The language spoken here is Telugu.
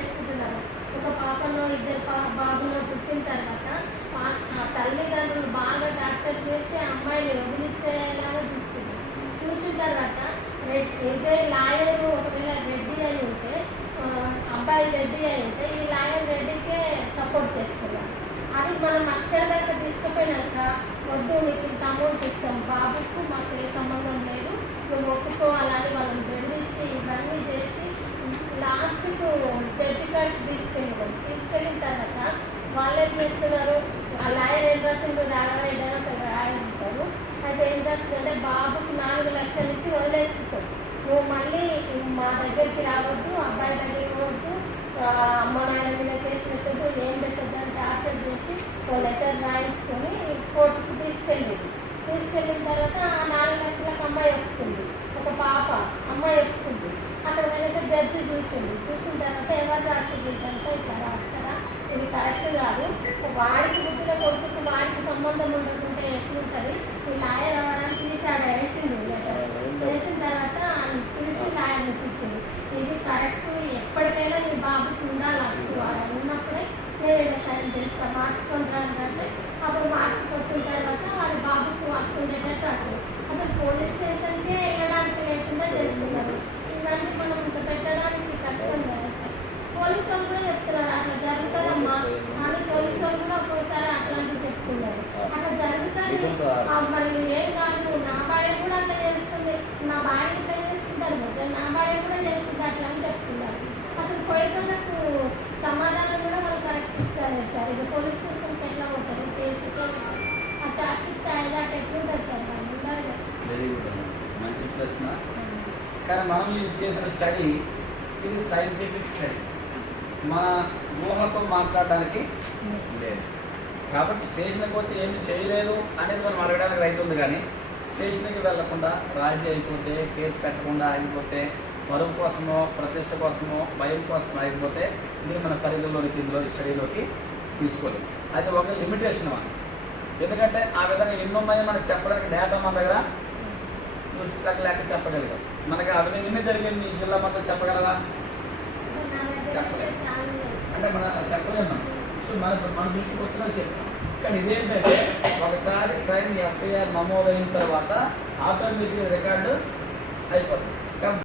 చేసుకుంటున్నారు. ఒక పాపనో ఇద్దరు బాబులో పుట్టిన తర్వాత ఆ తల్లిదండ్రులు బాగా టార్చర్ చేసి ఆ అమ్మాయిని వదిలిచ్చేలాగా చూస్తున్నారు. చూసిన తర్వాత ఇదే లాయరు ఒకవేళ రెడ్డి అయి ఉంటే, అబ్బాయి రెడ్డి అయి ఉంటే ఈ లాయర్ రెడ్డికే సపోర్ట్ చేస్తున్నారు. అది మనం అక్కడి దాకా తీసుకుపోయినాక వద్దు మీకు ఇంత అమౌంట్ ఇస్తాం, బాబుకు మాకు ఏ సంబంధం లేదు, నువ్వు ఒప్పుకోవాలని వాళ్ళని బెదిరించి ఇవన్నీ చేసి లాస్ట్కు జడ్జి కాడికి తీసుకెళ్ళిన తర్వాత వాళ్ళు ఏం చేస్తున్నారు, ఆ లాయర్ ఏం రాసిండు, రాఘవరెడ్డి అని ఒక లాయర్ ఉంటారు. అయితే ఏం రాసిందంటే బాబుకు 4 లక్షలు ఇచ్చి వదిలేసుకుంటారు, నువ్వు మళ్ళీ మా దగ్గరికి రావద్దు, అబ్బాయి దగ్గరికి పోవద్దు, అమ్మ నాయన మీద కేసు పెట్టద్దు, ఏం పెట్టద్దు అని టార్చర్ చేసి ఓ లెటర్ రాయించుకొని కోర్టుకు తీసుకెళ్ళిన తర్వాత ఆ 4 లక్షలకు అమ్మాయి ఒప్పుకుంది, ఒక పాప అమ్మాయి ఒప్పుకుంది. అక్కడ వెనక జడ్జి చూసిన తర్వాత ఎవరు రాసింది అంటే ఇట్లా రాస్తారా, ఇది కరెక్ట్ కాదు, వాడికి పుట్టిన కొడుకుకి వాడికి సంబంధం ఉండకుంటే ఎట్లుంటుంది, ఈ లాయర్ ఎవరని తీసి ఆడ వేసిండు లెటర్. వేసిన తర్వాత పిలిచి లాయర్ని పిలిచింది, ఇది కరెక్ట్, ఎప్పటికైనా నీ బాబుకి ఉండాలి, అప్పుడు వాడు ఉన్నప్పుడే నేను సైన్ చేస్తాను, మార్చుకుంటాను అంటే అప్పుడు మార్చుకొచ్చిన తర్వాత వాళ్ళ బాబుకు అప్పు ఉండేటట్టు అసలు పోలీస్ స్టేషన్కే వెళ్ళడానికి లేకుండా చేస్తున్నారు. ఇవన్నీ మనం ఇంత పెట్టడానికి కష్టం కదా సార్. పోలీసు వాళ్ళు కూడా చెప్తున్నారు అట్లా జరుగుతుందమ్మా అని, పోలీసు వాళ్ళు కూడా ఒక్కోసారి అట్లాంటివి చెప్తున్నారు. అట్లా జరుగుతుంది, మరి ఏం కాదు, నా భార్య కూడా అట్లా చేస్తుంది, నా భార్య ఇట్లా చేస్తుంటారు కదా, నా భార్య కూడా చేస్తుంది అట్లా అని చెప్తున్నారు. అసలు పోయేటకు సమాధానం కూడా వాళ్ళు కరెక్ట్ ఇస్తారు సార్. ఇది పోలీస్ స్టేషన్కి ఎట్లా పోతారు, కేసు ఆ చార్జ్ షీట్ అయ్యేదాకా ఎట్లుంటుంది సార్, వాళ్ళు ఉండాలి కదా. వెరీ గుడ్, మంచి ప్రశ్న. కానీ మనం చేసిన స్టడీ ఇది సైంటిఫిక్ స్టడీ, మన ఊహతో మాట్లాడడానికి లేదు. కాబట్టి స్టేషన్కి వచ్చి ఏమి చేయలేదు అనేది మనం అడగడానికి రైట్ ఉంది. కానీ స్టేషన్కి వెళ్లకుండా రాజీ అయిపోతే, కేసు పెట్టకుండా ఆగిపోతే, పరువు కోసమో ప్రతిష్ట కోసమో భయం కోసం ఆగిపోతే ఇది మన పరిధిలోనికి, ఇందులో స్టడీలోకి తీసుకోలేదు. అది ఒక లిమిటేషన్ అని. ఎందుకంటే ఆ విధంగా ఎన్నోన్నాయో మనకు చెప్పడానికి డేటా మన దగ్గర లేక చెప్పగలిగాం. మనకి ఆ విధంగా ఎన్ని జరిగింది ఈ జిల్లా మొత్తం చెప్పగలరా? చెప్పలేదు. అంటే మన చెప్పలేము. సో మన దృష్టికి వచ్చినా చెప్తాం. కానీ ఇదేంటంటే ఒకసారి క్రైమ్ ఎఫ్ఐఆర్ నమోదైన తర్వాత ఆటోమేటిక్ రికార్డు అయిపోతుంది.